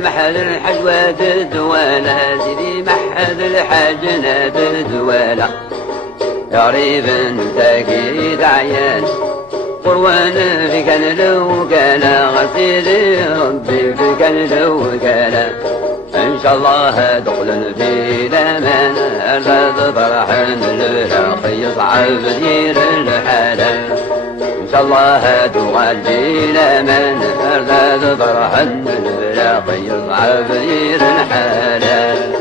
محل الحجوة الدوالة سيدي محل الحجنة الدوالة يا ريب تاكيد عيان قروان في كان لو كان غسيلي ربي في كان لو كان إن شاء الله دخل في الأمان أرزاد فرحان الأخي يصعب دير الحالة إن شاء الله تغلي الأمان أرزاد فرحان الأخي يصعب دير الحالة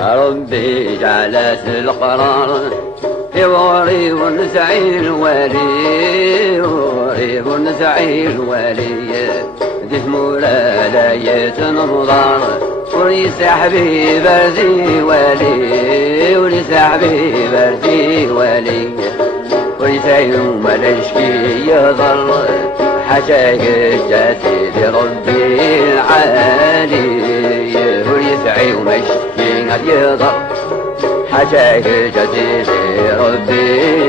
ربي جعلت القرار يوري ونسعي الولي وريب ونسعي الولي جسمه لا يتنظر وليس حبيب ذي ولي وليس حبيب ذي ولي وليس يوم الاشكي يضل حشاك جاتي لربي العالي وليس يوم الاشكي يضل حشاك جاتي لربي